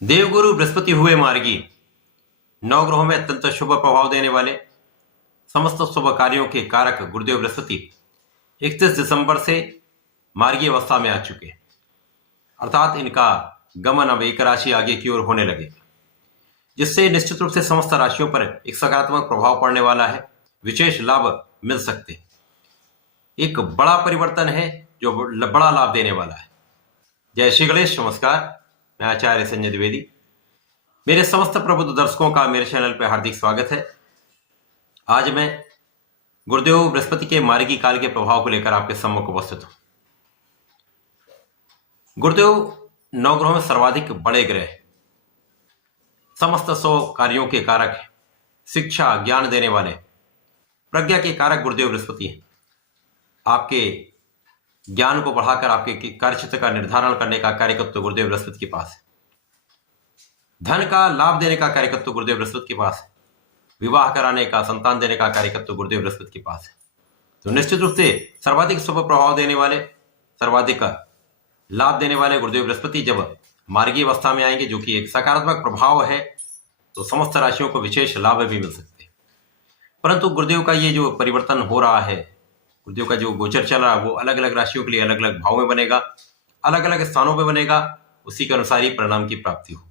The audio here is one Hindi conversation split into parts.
देवगुरु बृहस्पति हुए मार्गी। नवग्रहों में अत्यंत शुभ प्रभाव देने वाले समस्त शुभ कार्यों के कारक गुरुदेव बृहस्पति 31 दिसंबर से मार्गी अवस्था में आ चुके हैं, अर्थात इनका गमन अब एक राशि आगे की ओर होने लगेगा, जिससे निश्चित रूप से समस्त राशियों पर एक सकारात्मक प्रभाव पड़ने वाला है। विशेष लाभ मिल सकते हैं। एक बड़ा परिवर्तन है जो बड़ा लाभ देने वाला है। जय श्री गणेश। नमस्कार, मैं आचार्य संजय द्विवेदी। मेरे समस्त प्रबुद्ध दर्शकों का मेरे चैनल पर हार्दिक स्वागत है। आज मैं गुरुदेव बृहस्पति के मार्गी काल के प्रभाव को लेकर आपके सम्मुख उपस्थित हूं। गुरुदेव नवग्रहों में सर्वाधिक बड़े ग्रह, समस्त 100 कार्यों के कारक है, शिक्षा ज्ञान देने वाले, प्रज्ञा के कारक गुरुदेव बृहस्पति हैं। आपके ज्ञान को बढ़ाकर आपके कार्यक्षेत्र का निर्धारण करने का कार्यकत्व गुरुदेव बृहस्पति के पास है। धन का लाभ देने का कार्यकत्व गुरुदेव बृहस्पति के पास है। विवाह कराने का, संतान देने का कार्यकत्व गुरुदेव बृहस्पति के पास है। तो निश्चित रूप से सर्वाधिक शुभ प्रभाव देने वाले, सर्वाधिक लाभ देने वाले गुरुदेव बृहस्पति जब मार्गी अवस्था में आएंगे, जो कि एक सकारात्मक प्रभाव है, तो समस्त राशियों को विशेष लाभ भी मिल सकते हैं। परंतु गुरुदेव का ये जो परिवर्तन हो रहा है, गुरुदेव का जो गोचर चल रहा है, वो अलग अलग राशियों के लिए अलग अलग भाव में बनेगा, अलग अलग स्थानों में बनेगा। उसी के अनुसार ही परिणाम की प्राप्ति होगी।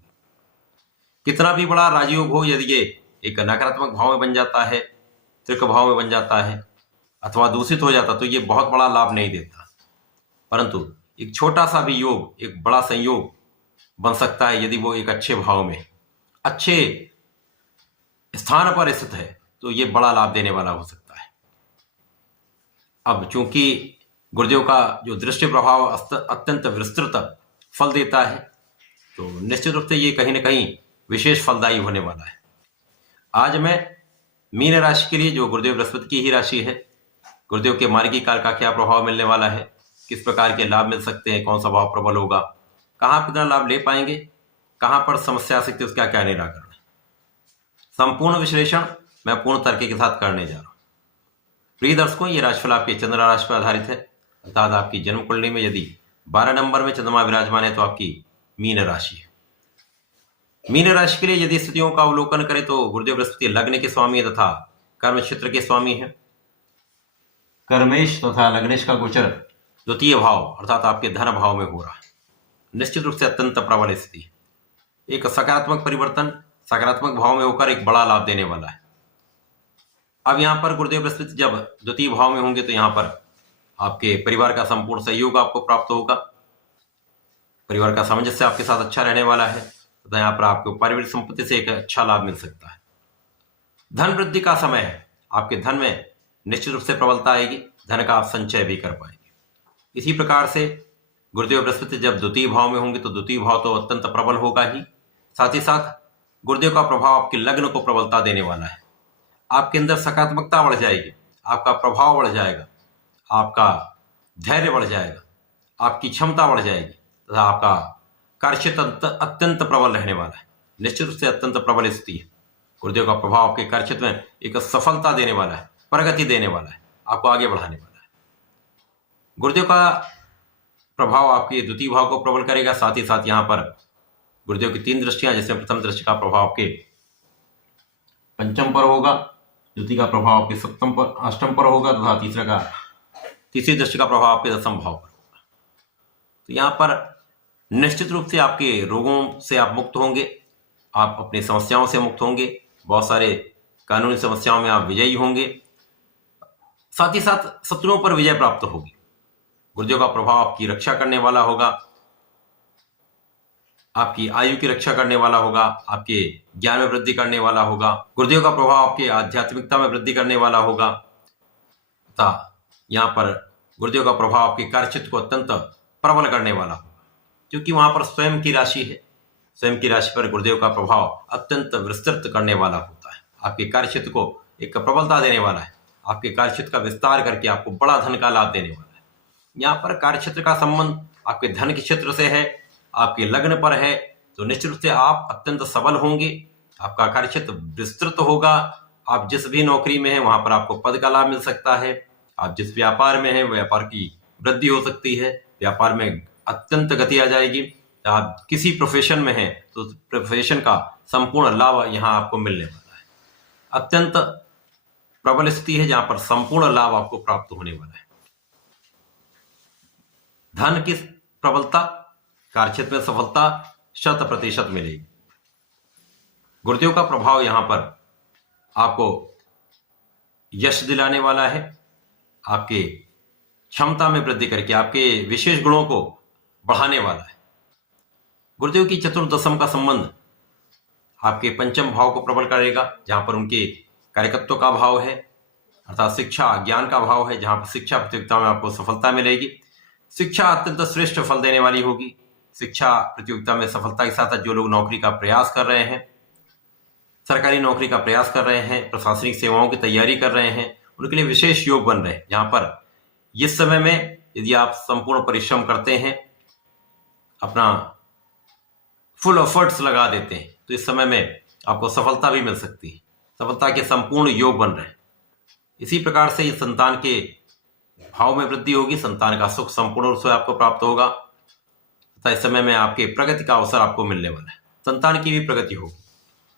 कितना भी बड़ा राजयोग हो, यदि ये एक नकारात्मक भाव में बन जाता है, त्रिक भाव में बन जाता है अथवा दूषित हो जाता, तो ये बहुत बड़ा लाभ नहीं देता। परंतु एक छोटा सा भी योग एक बड़ा संयोग बन सकता है यदि वो एक अच्छे भाव में, अच्छे स्थान पर स्थित है, तो ये बड़ा लाभ देने वाला हो सकता है। अब चूंकि गुरुदेव का जो दृष्टि प्रभाव अत्यंत विस्तृत फल देता है, तो निश्चित रूप से ये कहीं ना कहीं विशेष फलदायी होने वाला है। आज मैं मीन राशि के लिए, जो गुरुदेव बृहस्पति की ही राशि है, गुरुदेव के मार्गी काल का क्या प्रभाव मिलने वाला है, किस प्रकार के लाभ मिल सकते हैं, कौन सा भाव प्रबल होगा, कहाँ कितना लाभ ले पाएंगे, कहाँ पर समस्या आ सकती है, उसका क्या निराकरण है, संपूर्ण विश्लेषण मैं पूर्ण तर्क के साथ करने जा रहा हूँ। प्रिय दर्शकों, ये राशिफल आपके चंद्र राशि पर आधारित है, अर्थात आपकी जन्म कुंडली में यदि 12 नंबर में चंद्रमा विराजमान है तो आपकी मीन राशि है। मीन राशि के लिए यदि स्थितियों का अवलोकन करें तो गुरुदेव बृहस्पति लग्न के स्वामी है तथा कर्म क्षेत्र के स्वामी है। कर्मेश तथा लग्नेश का गोचर द्वितीय भाव अर्थात आपके धन भाव में हो रहा है। निश्चित रूप से अत्यंत प्रबल स्थिति है। एक सकारात्मक परिवर्तन सकारात्मक भाव में होकर एक बड़ा लाभ देने वाला है। अब यहाँ पर गुरुदेव बृहस्पति जब द्वितीय भाव में होंगे तो यहाँ पर आपके परिवार का संपूर्ण सहयोग आपको प्राप्त होगा। परिवार का सामंजस्य आपके साथ अच्छा रहने वाला है तथा यहाँ पर आपको पारिवारिक संपत्ति से एक अच्छा लाभ मिल सकता है। धन वृद्धि का समय है। आपके धन में निश्चित रूप से प्रबलता आएगी, धन का आप संचय भी कर पाएंगे। इसी प्रकार से गुरुदेव बृहस्पति जब द्वितीय भाव में होंगे तो द्वितीय भाव तो अत्यंत प्रबल होगा ही, साथ ही साथ गुरुदेव का प्रभाव आपके लग्न को प्रबलता देने वाला है। आपके अंदर सकारात्मकता बढ़ जाएगी, आपका प्रभाव बढ़ जाएगा, आपका धैर्य बढ़ जाएगा, आपकी क्षमता बढ़ जाएगी तथा आपका कार्यक्षेत्र अत्यंत प्रबल रहने वाला है। निश्चित रूप से अत्यंत प्रबल स्थिति है। गुरुदेव का प्रभाव आपके कार्यक्षेत्र में एक सफलता देने वाला है, प्रगति देने वाला है, आपको आगे बढ़ाने वाला है। गुरुदेव का प्रभाव आपके द्वितीय भाव को प्रबल करेगा। साथ ही साथ यहाँ पर गुरुदेव की 3 दृष्टियां, जिसमें प्रथम दृष्टि का प्रभाव आपके पंचम पर होगा, द्वितीय का प्रभाव आपके सप्तम पर अष्टम पर होगा तथा तीसरी दृष्टि का प्रभाव आपके 10वें भाव पर होगा। तो यहाँ पर निश्चित रूप से आपके रोगों से आप मुक्त होंगे, आप अपनी समस्याओं से मुक्त होंगे, बहुत सारे कानूनी समस्याओं में आप विजयी होंगे, साथ ही साथ शत्रुओं पर विजय प्राप्त होगी। गुरुदेव का प्रभाव आपकी रक्षा करने वाला होगा, आपकी आयु की रक्षा करने वाला होगा, आपके ज्ञान में वृद्धि करने वाला होगा। गुरुदेव का प्रभाव आपके आध्यात्मिकता में वृद्धि करने वाला होगा तथा यहाँ पर गुरुदेव का प्रभाव आपके कार्यक्षेत्र को अत्यंत प्रबल करने वाला होगा, क्योंकि वहां पर स्वयं की राशि है। स्वयं की राशि पर गुरुदेव का प्रभाव अत्यंत विस्तृत करने वाला होता है, आपके कार्यक्षेत्र को एक प्रबलता देने वाला है, आपके कार्यक्षेत्र का विस्तार करके आपको बड़ा धन का लाभ देने वाला है। यहाँ पर कार्यक्षेत्र का संबंध आपके धन के क्षेत्र से है, आपके लग्न पर है, तो निश्चित रूप से आप अत्यंत सबल होंगे, आपका कार्यक्षेत्र विस्तृत होगा। आप जिस भी नौकरी में हैं वहां पर आपको पद का लाभ मिल सकता है। आप जिस व्यापार में हैं व्यापार की वृद्धि हो सकती है, व्यापार में अत्यंत गति आ जाएगी, आप किसी प्रोफेशन में हैं तो प्रोफेशन का संपूर्ण लाभ यहाँ आपको मिलने वाला है। अत्यंत प्रबल स्थिति है जहां पर संपूर्ण लाभ आपको प्राप्त होने वाला है। धन की प्रबलता, कार्यक्षेत्र में सफलता 100% मिलेगी। गुरुदेव का प्रभाव यहां पर आपको यश दिलाने वाला है, आपके क्षमता में वृद्धि करके आपके विशेष गुणों को बढ़ाने वाला है। गुरुदेव की चतुर्दशम का संबंध आपके पंचम भाव को प्रबल करेगा, जहां पर उनके कार्यकत्व का भाव है, अर्थात शिक्षा ज्ञान का भाव है, जहां पर शिक्षा प्रतियोगिता में आपको सफलता मिलेगी। शिक्षा अत्यंत श्रेष्ठ फल देने वाली होगी। शिक्षा प्रतियोगिता में सफलता के साथ जो लोग नौकरी का प्रयास कर रहे हैं, सरकारी नौकरी का प्रयास कर रहे हैं, प्रशासनिक सेवाओं की तैयारी कर रहे हैं, उनके लिए विशेष योग बन रहे हैं। जहां पर इस समय में यदि आप संपूर्ण परिश्रम करते हैं, अपना फुल एफर्ट्स लगा देते हैं, तो इस समय में आपको सफलता भी मिल सकती है। सफलता के संपूर्ण योग बन रहे हैं। इसी प्रकार से इस संतान के भाव में वृद्धि होगी, संतान का सुख संपूर्ण रूप से आपको प्राप्त होगा तथा इस समय में आपके प्रगति का अवसर आपको मिलने वाला है। संतान की भी प्रगति होगी।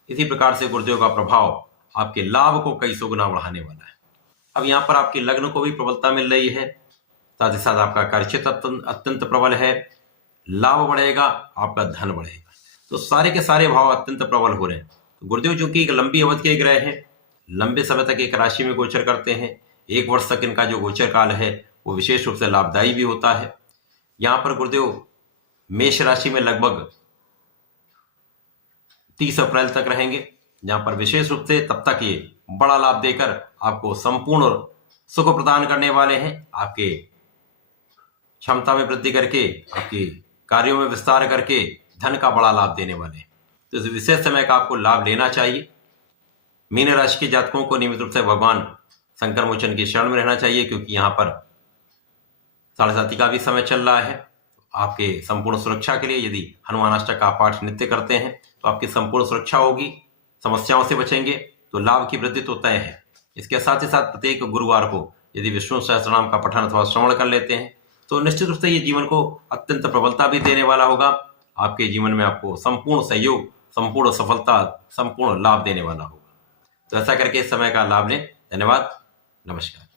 इसी प्रकार से गुरुदेव का प्रभाव आपके लाभ को कई सौ गुना बढ़ाने वाला है। अब यहाँ पर आपके लग्न को भी प्रबलता मिल रही है, साथ ही साथ आपका कार्यक्षेत्र अत्यंत प्रबल है, लाभ बढ़ेगा, आपका धन बढ़ेगा। तो सारे के सारे भाव अत्यंत प्रबल हो रहे हैं। तो गुरुदेव जो कि एक लंबी अवधि के ग्रह हैं, लंबे समय तक एक राशि में गोचर करते हैं। 1 वर्ष तक इनका जो गोचर काल है वो विशेष रूप से लाभदायी भी होता है। यहाँ पर गुरुदेव मेष राशि में लगभग 30 अप्रैल तक रहेंगे, जहां पर विशेष रूप से तब तक ये बड़ा लाभ देकर आपको संपूर्ण सुख प्रदान करने वाले हैं। आपके क्षमता में वृद्धि करके, आपके कार्यों में विस्तार करके धन का बड़ा लाभ देने वाले हैं। तो इस विशेष समय का आपको लाभ लेना चाहिए। मीन राशि के जातकों को नियमित रूप से भगवान शंकर मोचन की शरण में रहना चाहिए, क्योंकि यहाँ पर 7:30 का भी समय चल रहा है। आपके संपूर्ण सुरक्षा के लिए यदि हनुमान अष्टक का पाठ नित्य करते हैं तो आपकी संपूर्ण सुरक्षा होगी, समस्याओं से बचेंगे, तो लाभ की वृद्धि तो तय है। इसके साथ ही साथ प्रत्येक गुरुवार को यदि विष्णु सहस्त्रनाम का पठन अथवा श्रवण कर लेते हैं तो निश्चित रूप से ये जीवन को अत्यंत प्रबलता भी देने वाला होगा। आपके जीवन में आपको संपूर्ण सहयोग, संपूर्ण सफलता, संपूर्ण लाभ देने वाला होगा। तो ऐसा करके इस समय का लाभ लें। धन्यवाद, नमस्कार।